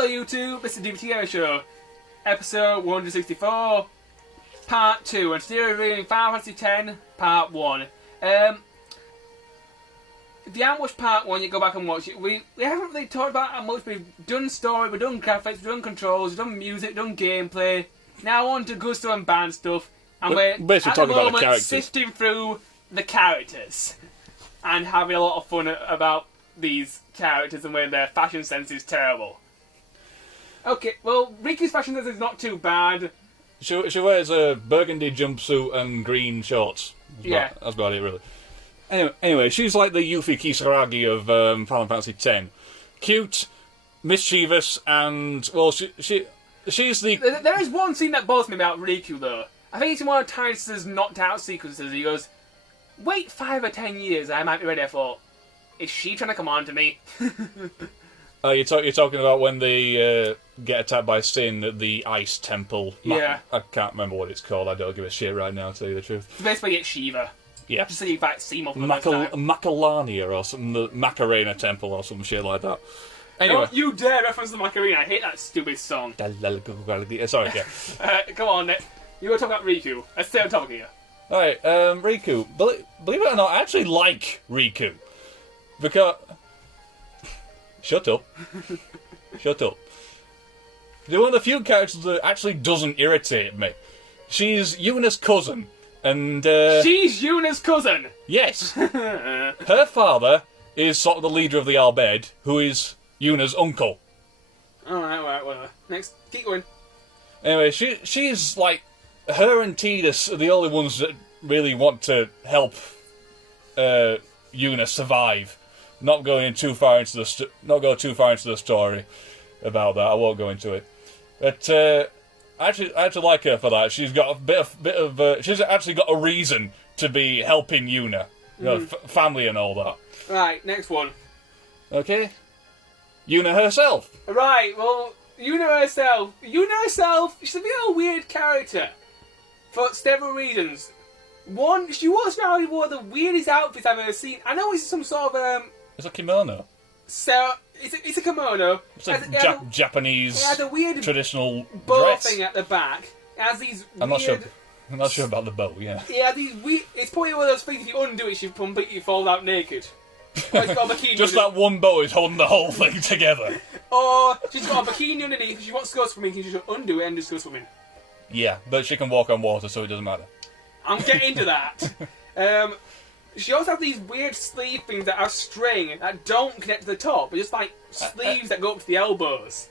Hello YouTube, this is the Dbtgamer Show, episode 164, part 2, and today we're reading Final Fantasy X, part 1. If you haven't watched part 1, you go back and watch it. We haven't really talked about how much. We've done story, we've done graphics, we've done controls, we've done music, we've done gameplay. Now on to good stuff and bad stuff, and we're basically at talking the about the moment characters. sifting through the characters, and having a lot of fun about these characters and where their fashion sense is terrible. Okay, well, Riku's fashion sense is not too bad. She wears a burgundy jumpsuit and green shorts. That's about it, really. Anyway, she's like the Yuffie Kisaragi of Final Fantasy X. Cute, mischievous, and, well, she's the... There is one scene that bothers me about Riku, though. I think it's in one of Titus's knocked out sequences. He goes, wait 5 or 10 years, I might be ready for... Is she trying to come on to me? You're talking about when they get attacked by Sin at the Ice Temple. Yeah. I can't remember what it's called. I don't give a shit right now, to tell you the truth. It's basically it's Shiva. Yeah. Just so you might see more from the next time. Macalania or something, the Macarena Temple or some shit like that. Anyway. Don't you dare reference the Macarena. I hate that stupid song. Sorry, yeah. Come on, Nick. You want to talk about Riku. Let's stay on topic here. Alright, Riku. Believe it or not, I actually like Riku. Because... Shut up. Shut up. They're one of the few characters that actually doesn't irritate me. She's Yuna's cousin, and She's Yuna's cousin! Yes! Her father is sort of the leader of the Al Bhed, who is Yuna's uncle. Alright, whatever. Next, keep going. Anyway, she's like... Her and Tidus are the only ones that really want to help Yuna survive. Not going too far into the story about that. I won't go into it. But I actually like her for that. She's got a bit of she's actually got a reason to be helping Yuna, you know, family and all that. Right, next one. Okay, Yuna herself. Right, well, Yuna herself, she's a bit of a weird character for several reasons. One, she walks around with one of the weirdest outfits I've ever seen. I know it's some sort of It's a kimono. So it's a kimono. It's a Japanese traditional bow dress. thing at the back. It has these I'm not sure about the bow. Yeah. Yeah, these weird. It's probably one of those things. If you undo it, she completely falls out naked. Or she's got a bikini. Just that one bow is holding the whole thing together. Or she's got a bikini underneath. If she wants to go swimming, she just undo it and just go swimming. Yeah, but she can walk on water, so it doesn't matter. I'm getting to that. She also has these weird sleeve things that are string that don't connect to the top, but just like sleeves that go up to the elbows.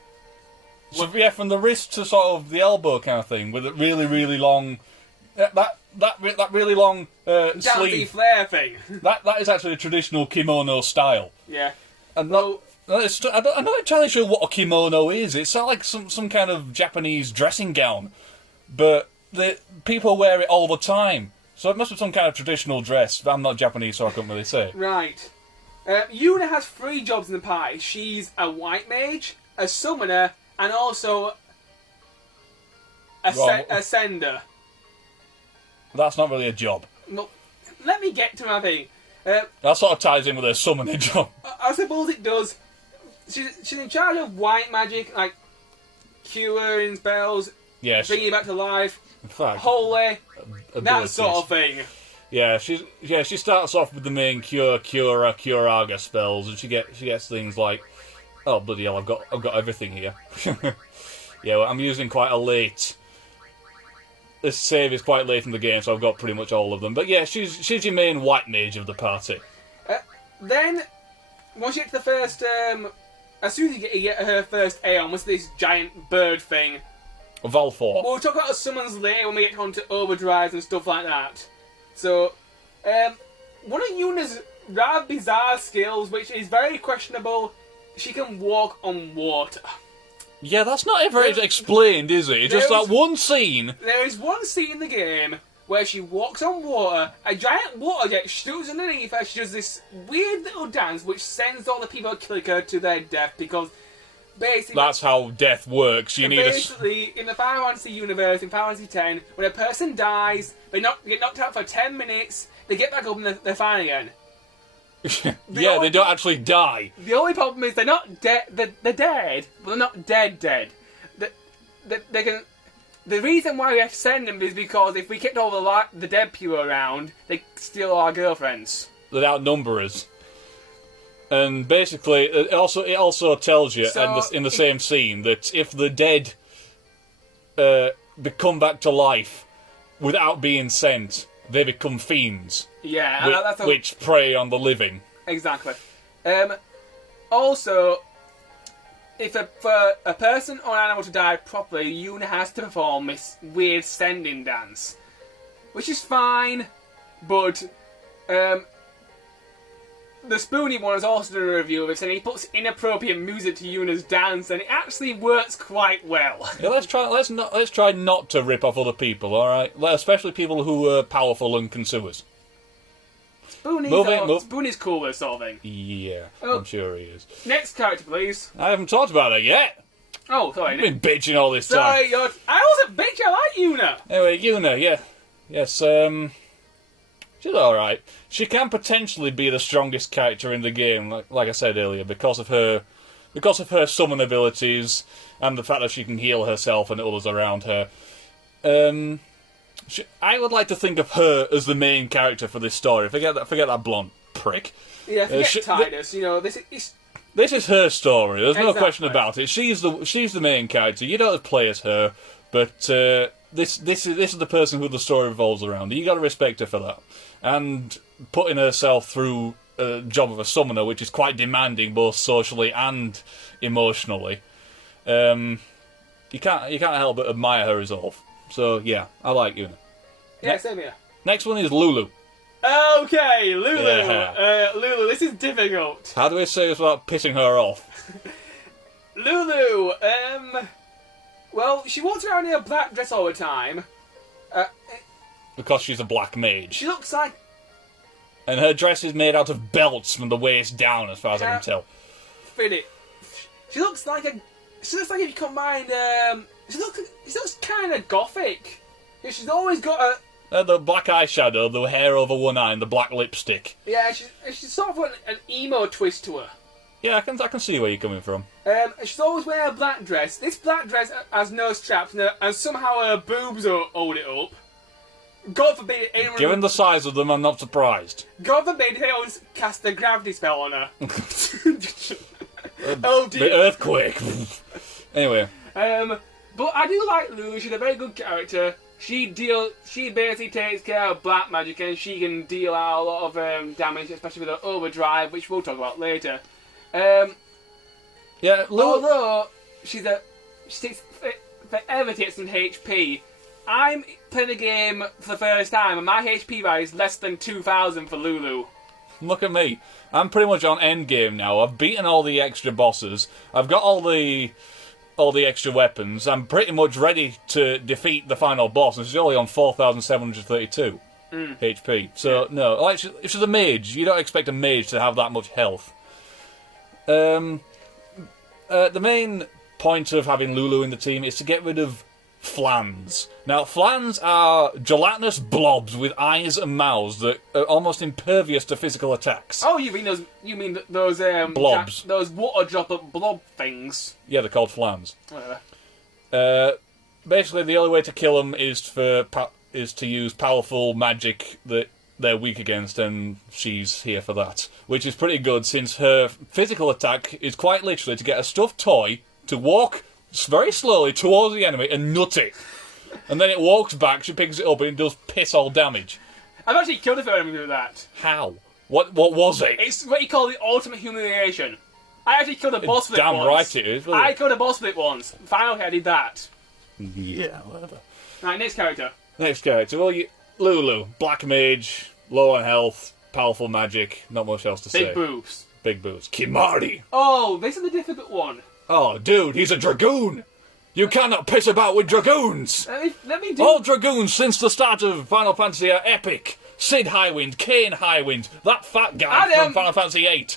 So yeah, from the wrist to sort of the elbow kind of thing, with a really, really long, that really long sleeve. Flare thing. That is actually a traditional kimono style. Yeah. And I'm not entirely sure what a kimono is. It's not like some kind of Japanese dressing gown, but people wear it all the time. So it must be some kind of traditional dress. I'm not Japanese, so I couldn't really say. Right. Yuna has 3 jobs in the party. She's a white mage, a summoner, and also a sender. That's not really a job. Well, let me get to my thing. That sort of ties in with her summoning job. I suppose it does. She's in charge of white magic, like curing spells, bringing you back to life, in fact, holy, that abilities. sort of thing. Yeah, she starts off with the main Curaga spells, and she gets things like, oh bloody hell, I've got everything here. Yeah, well, I'm using quite a late. This save is quite late in the game, so I've got pretty much all of them. But yeah, she's your main white mage of the party. Then, once you get to the first, as soon as you get her first Aeon, what's this giant bird thing? Valfor. We'll talk about the summons later when we get onto overdrives and stuff like that. So, one of Yuna's rather bizarre skills, which is very questionable, she can walk on water. Yeah, that's not ever explained, is it? It's just that one scene. There is one scene in the game where she walks on water, a giant water jet shoots underneath her, she does this weird little dance which sends all the people who kill her to their death, because basically... That's how death works. You need basically, in the Final Fantasy universe, in Final Fantasy X, when a person dies, they get knocked out for 10 minutes, they get back up and they're fine again. Yeah, they don't actually die. The only problem is they're not dead. They're dead, but they're not dead. They can. The reason why we have to send them is because if we kept all the dead people around, they steal our girlfriends. They'd outnumber us. And basically, it also tells you in the same scene that if the dead come back to life without being sent, they become fiends. Yeah, which prey on the living. Exactly. Also, for a person or animal to die properly, Yuna has to perform this weird sending dance, which is fine, but the Spoony one has also done a review of this, and he puts inappropriate music to Yuna's dance, and it actually works quite well. Yeah, let's try not to rip off other people, all right? Especially people who are powerful and can sue us. Spoony's cool with sort of thing. Yeah, I'm sure he is. Next character, please. I haven't talked about her yet. Oh, sorry. You've been bitching all this time. Sorry, I wasn't bitching. I like Yuna. Anyway, Yuna, yeah. Yes, she's alright. She can potentially be the strongest character in the game, like I said earlier, because of her summon abilities and the fact that she can heal herself and others around her. I would like to think of her as the main character for this story. Forget that blonde prick. Yeah, forget Tidus. This is her story. There's no question about it. She's the main character. You don't play as her, but this is the person who the story revolves around. You got to respect her for that. And putting herself through a job of a summoner, which is quite demanding both socially and emotionally, you can't help but admire her resolve. So yeah, I like Yuna. Yeah, same here. Next one is Lulu. Okay, Lulu. Yeah. Lulu, this is difficult. How do we say this without pissing her off? Lulu, well, she walks around in a black dress all the time. Because she's a black mage. She looks like... And her dress is made out of belts from the waist down, as far as I can tell. She looks like if you combined, she looks kind of gothic. She's always got the black eyeshadow, the hair over one eye, and the black lipstick. Yeah, she's sort of an emo twist to her. Yeah, I can see where you're coming from. She's always wearing a black dress. This black dress has no straps, and somehow her boobs hold it up. God forbid anyone... Given the size of them, I'm not surprised. God forbid anyone cast a gravity spell on her. Oh dear. The earthquake. Anyway. But I do like Lulu. She's a very good character. She basically takes care of black magic, and she can deal out a lot of damage, especially with her overdrive, which we'll talk about later. Yeah, Lulu... Although she forever takes some HP. I'm playing the game for the first time, and my HP bar is less than 2,000 for Lulu. Look at me. I'm pretty much on endgame now. I've beaten all the extra bosses. I've got all the extra weapons. I'm pretty much ready to defeat the final boss, and she's only on 4,732 HP. So, no. Like, if she's a mage, you don't expect a mage to have that much health. The main point of having Lulu in the team is to get rid of flans. Now, flans are gelatinous blobs with eyes and mouths that are almost impervious to physical attacks. Oh, you mean those blobs? Those water droplet blob things? Yeah, they're called flans. Whatever. Basically, the only way to kill them is to use powerful magic that they're weak against, and she's here for that. Which is pretty good, since her physical attack is quite literally to get a stuffed toy to walk very slowly towards the enemy and nut it. And then it walks back, she picks it up, and it does piss all damage. I've actually killed a few enemies with that. How? What was it? It's what you call the ultimate humiliation. I actually killed a boss with it once. Damn right it is. I killed a boss with it once. Finally, I did that. Yeah, whatever. Right, next character. Well, Lulu. Black mage, low on health, powerful magic, not much else to say. Big boobs. Big boobs. Kimari! Oh, this is the difficult one. Oh, dude, he's a dragoon! You cannot piss about with dragoons! Let me do... All dragoons since the start of Final Fantasy are epic. Sid Highwind, Kane Highwind, that fat guy from Final Fantasy VIII,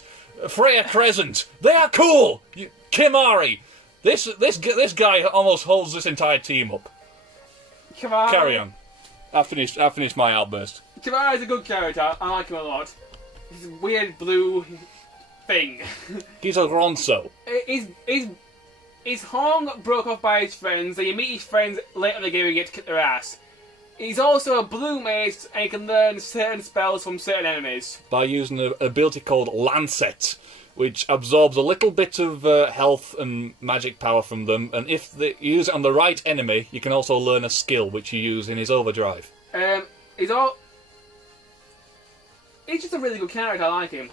Freya Crescent, they are cool! Kimari! This guy almost holds this entire team up. Kimari. Carry on. I finished my outburst. Kimari is a good character. I like him a lot. this weird blue thing. He's a Ronso. His horn got broke off by his friends, and you meet his friends later in the game and you get to kick their ass. He's also a blue mage, and he can learn certain spells from certain enemies. By using an ability called Lancet, which absorbs a little bit of health and magic power from them, and if you use it on the right enemy, you can also learn a skill which you use in his overdrive. He's just a really good character, I like him.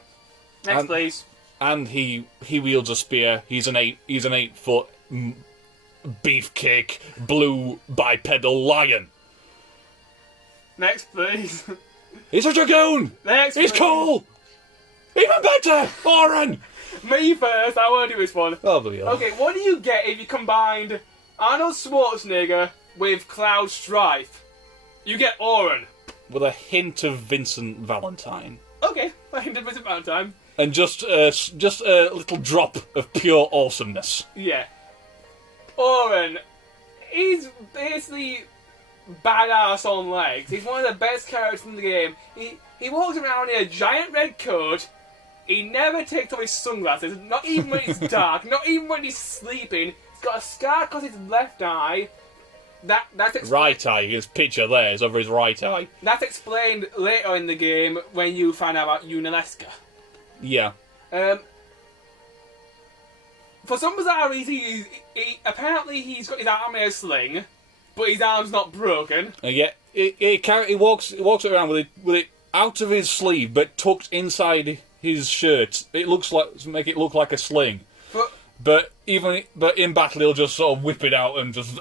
Next, please. And he wields a spear. He's an 8-foot beefcake blue bipedal lion. Next, please. He's a dragoon. Next, he's please. cool. Even better, Oren. Me first. I want to do this one. Oh, yeah. Okay, what do you get if you combined Arnold Schwarzenegger with Cloud Strife? You get Oren. With a hint of Vincent Valentine. Okay, a hint of Vincent Valentine. And just a little drop of pure awesomeness. Yeah. Oren, he's basically badass on legs. He's one of the best characters in the game. He walks around in a giant red coat. He never takes off his sunglasses, not even when it's dark, not even when he's sleeping. He's got a scar across his left eye. That's right eye, his picture there is over his right eye. That's explained later in the game when you find out about Unalesca. Yeah. For some bizarre reason, apparently he's got his arm in a sling, but his arm's not broken. Yeah, he walks around with it out of his sleeve, but tucked inside his shirt. It looks like to make it look like a sling. But in battle, he'll just sort of whip it out and just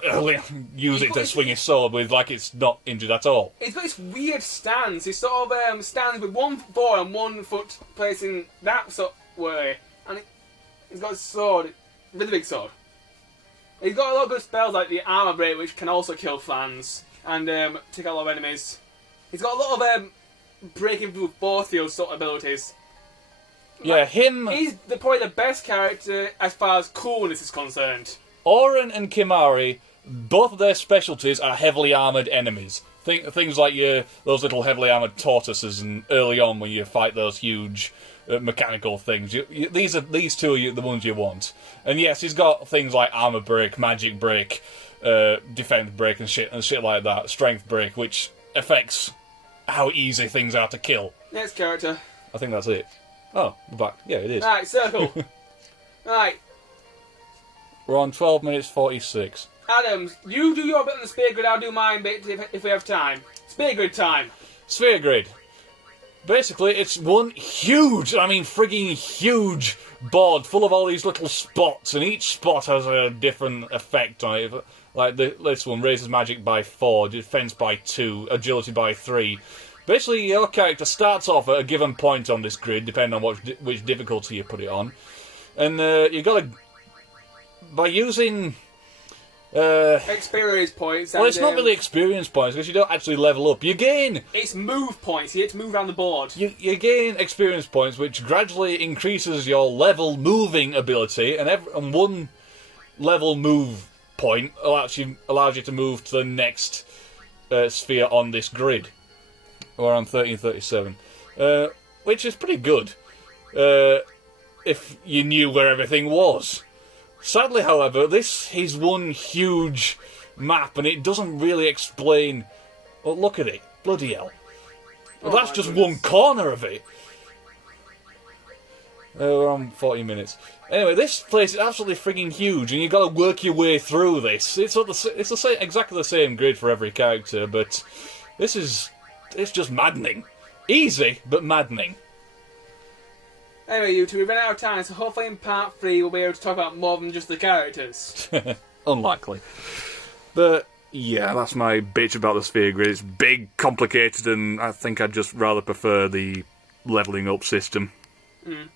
use it to swing his sword with, like it's not injured at all. He's got this weird stance. He sort of stands with 1 foot forward and 1 foot facing that sort of way, and he's got a sword, really big sword. He's got a lot of good spells like the armor break, which can also kill fans and take out a lot of enemies. He's got a lot of breaking through force field sort of abilities. Yeah, him. He's probably the best character as far as coolness is concerned. Oren and Kimahri, both of their specialties are heavily armoured enemies. Things like those little heavily armoured tortoises, and early on when you fight those huge mechanical things. These two are the ones you want. And yes, he's got things like armour break, magic break, defense break, and shit like that. Strength break, which affects how easy things are to kill. Next character. I think that's it. Oh, we're back. Yeah, it is. Right, circle. Right. We're on 12 minutes 46. Adams, you do your bit on the spear grid, I'll do mine bit if we have time. Spear grid time. Sphere grid. Basically, it's one huge, frigging huge board full of all these little spots, and each spot has a different effect on it. Like this one raises magic by 4, defense by 2, agility by 3. Basically, your character starts off at a given point on this grid, depending on which difficulty you put it on. And you've got to... By using... experience points. Well, it's not really experience points, because you don't actually level up. You gain... It's move points. You get to move around the board. You gain experience points, which gradually increases your level moving ability, and one level move point allows you to move to the next sphere on this grid. Or on 1337, which is pretty good if you knew where everything was. Sadly, however, this is one huge map, and it doesn't really explain. Well, look at it, bloody hell! Well, that's just one corner of it. We're on 40 minutes. Anyway, this place is absolutely frigging huge, and you've got to work your way through this. It's exactly the same grid for every character, but this is. It's just maddening. Easy, but maddening. Anyway, you two, we've run out of time, so hopefully in part 3 we'll be able to talk about more than just the characters. Unlikely. But, yeah, that's my bitch about the sphere grid. It's big, complicated, and I think I'd just rather prefer the levelling up system. Mm.